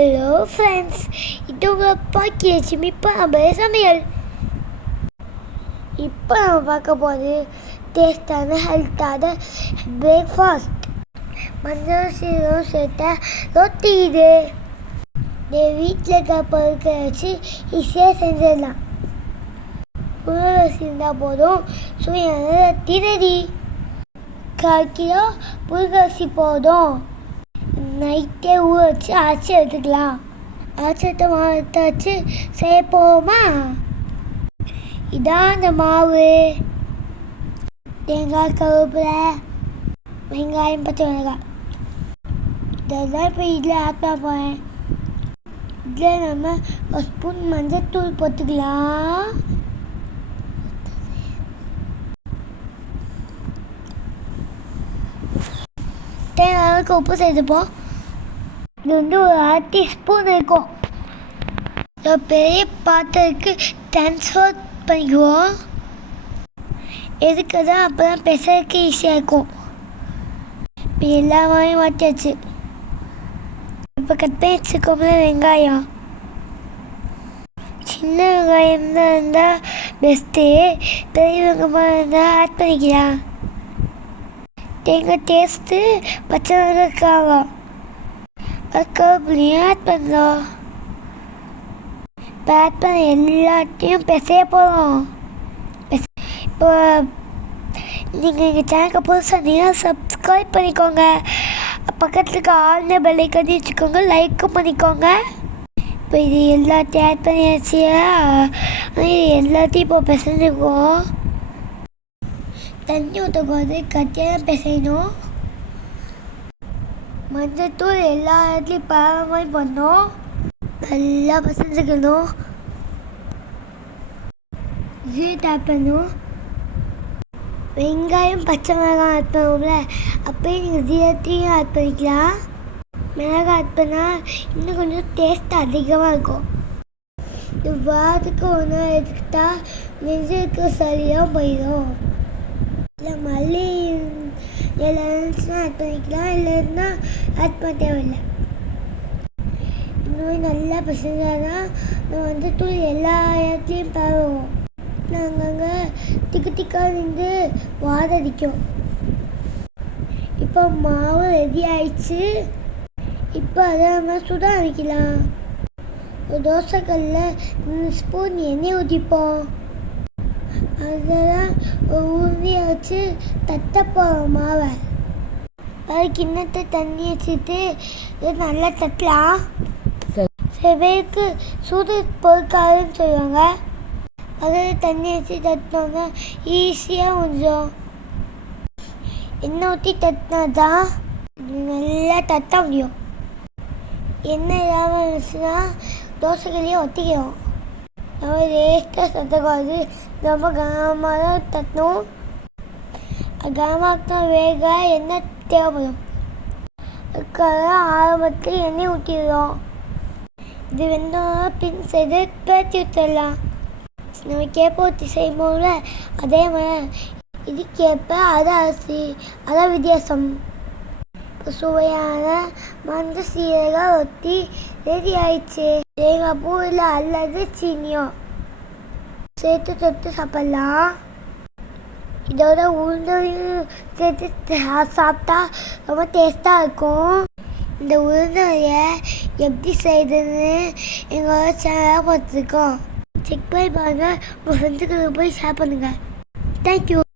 Hello friends இது உங்கள் பாக்கி லட்சுமி நம்ம சமையல்? இப்போ நம்ம பார்க்க போகிறது டேஸ்டான ஹெல்த்தான பிரேக்ஃபாஸ்ட் மஞ்சள் சீரம் சேர்த்த ரொட்டி இது. இது வீட்டில் இருக்க பொருட்களை வச்சு ஈஸியாக செஞ்சிடலாம். புழுவரிசி இருந்தால் போதும். சுவையான ரொட்டி ரெடி கால் கிலோ புழுங்கரிசி போதும். நைட்டே ஊற வச்சு அரைச்சி எடுத்துக்கலாம். அரைச்சத்த மாவத்தை வச்சு சேர்ப்போமா இதான் அந்த மாவு. தேங்காய் கருவேப்பிலை வெங்காயம் பச்சை மிளகாய். இதெல்லாம் இப்போ இதில் ஆட்டா போகிறேன் இதில் நம்ம ஒரு ஸ்பூன் மஞ்சள் தூள் போட்டுக்கலாம் தேங்காய்க்கு உப்பு சேர்த்துப்போம். இது வந்து ஒரு அரை டீஸ்பூன் இருக்கும். பெரிய பாத்திரத்துக்கு ட்ரான்ஸ்ஃபர் பண்ணிக்குவோம். எதுக்கு தான் அப்போ தான் பெசருக்கு ஈஸியாக இருக்கும். இப்போ எல்லா மாவையும் மாற்றியாச்சு இப்போ கட் பண்ணி வச்சுக்கோம்ல வெங்காயம். சின்ன வெங்காயம் தான் இருந்தால் பெஸ்ட்டு பெரிய வெங்காயமாக இருந்தால் ஆட் பண்ணிக்கலாம். தேங்காய் டேஸ்ட்டு பச்சை மிளகாய் காரம் கருவேப்பிலையும் ஆட் பண்ணுறோம் பேட் பண்ண எல்லாத்தையும் பிசைய போகிறோம் இப்போ நீங்கள் எங்கள் சேனலுக்கு புதுசாக இருந்தீங்கன்னா சப்ஸ்கிரைப் பண்ணிக்கோங்க. பக்கத்தில் இருக்க ஆழ்ந்த பெல்லை கட்டி வச்சுக்கோங்க. லைக்கும் பண்ணிக்கோங்க. இப்போ இது எல்லாத்தையும் ஆட் பண்ணியாச்சு எல்லாத்தையும் இப்போ பிசைஞ்சுக்குவோம் தண்ணி ஊற்றக்கூடாது கட்டியாக பிசையணும் மஞ்சத்தூள் எல்லா இடத்துலையும் பரவ பண்ணோம் நல்லா பசஞ்சுக்கணும். ஜீட் ஆட் பண்ணும். வெங்காயம் பச்சை மிளகாய் ஆட் பண்ணுவோம்ல அப்போயே நீங்கள் ஜீரத்தையும் ஆட் பண்ணிக்கலாம். மிளகாய் ஆட் பண்ணால் இன்னும் கொஞ்சம் டேஸ்ட் அதிகமாக இருக்கும். இது வாரத்துக்கு ஒன்றா எடுத்துக்கிட்டால் நெஞ்சுக்கு சரியாக போயிடும். இல்லை மல்லி இலை இருந்துச்சுன்னா ஆட் பண்ணிக்கலாம் இல்லைன்னா ஆட் பண்ண தேவையில்லை. இன்னும் நல்லா பசங்கன்னா நம்ம வந்து தூள் எல்லா இடத்துலையும் பரவும் நாங்கள் அங்கே திக்கு திக்காக நின்று வாதடிக்கும் இப்போ மாவு ரெடி ஆயிடுச்சு. இப்போ அதை நம்ம சுட அரைக்கலாம் ஒரு தோசைக்கல்லில் ஸ்பூன் எண்ணெய் ஊற்றிப்போம் அதெல்லாம் ஒரு உருவியை வச்சு தட்ட போகிறோம் மாவை. அது கிண்ணத்தை தண்ணி வச்சுட்டு இது நல்லா தட்டலாம். சில பேருக்கு சூடு பொறுக்காதுன்னு சொல்லுவாங்க. அதில் தண்ணி வச்சு தட்டினோங்க ஈஸியாக கொஞ்சம் எண்ணெய் ஊற்றி தட்டினா தான் நல்லா தட்ட முடியும். எண்ணெய் இல்லாமல் இருந்துச்சுன்னா தோசைகளையே ஒத்திக்கிறோம். நம்ம வேஸ்ட்டாக தட்டக்கூடாது ரொம்ப கனமாக தான் தட்டணும் கனமாக வேக எண்ணெய் தேவைப்படும்? அதுக்காக ஆரம்பத்தில் எண்ணெய் ஊற்றிடுறோம். இது வெந்தோம் பின் செய்து பேச்சு ஊற்றிடலாம் நம்ம கேப்பை ஊற்றி செய்யும்போதுல அதே மாதிரி இது கேப்ப அது அரிசி அதான் வித்தியாசம். சுவையான மஞ்சள் சீரக ஒத்தி ரெடி ஆயிடுச்சு. தேங்காய் பூ இல்லை அல்லது சீனியோ சேர்த்து தொட்டு சாப்பிட்லாம் இதோட உளுந்தையும் சேர்த்து சாப்பிட்டா ரொம்ப டேஸ்ட்டாக இருக்கும் இந்த உளுந்தையை எப்படி செய்யுதுன்னு எங்களோட சேனலாக பார்த்துருக்கோம் செக் பண்ணி பாருங்கள் உங்கள் ஃப்ரெண்ட்ஸுக்கு போய் ஷேர் பண்ணுங்கள் தேங்க்யூ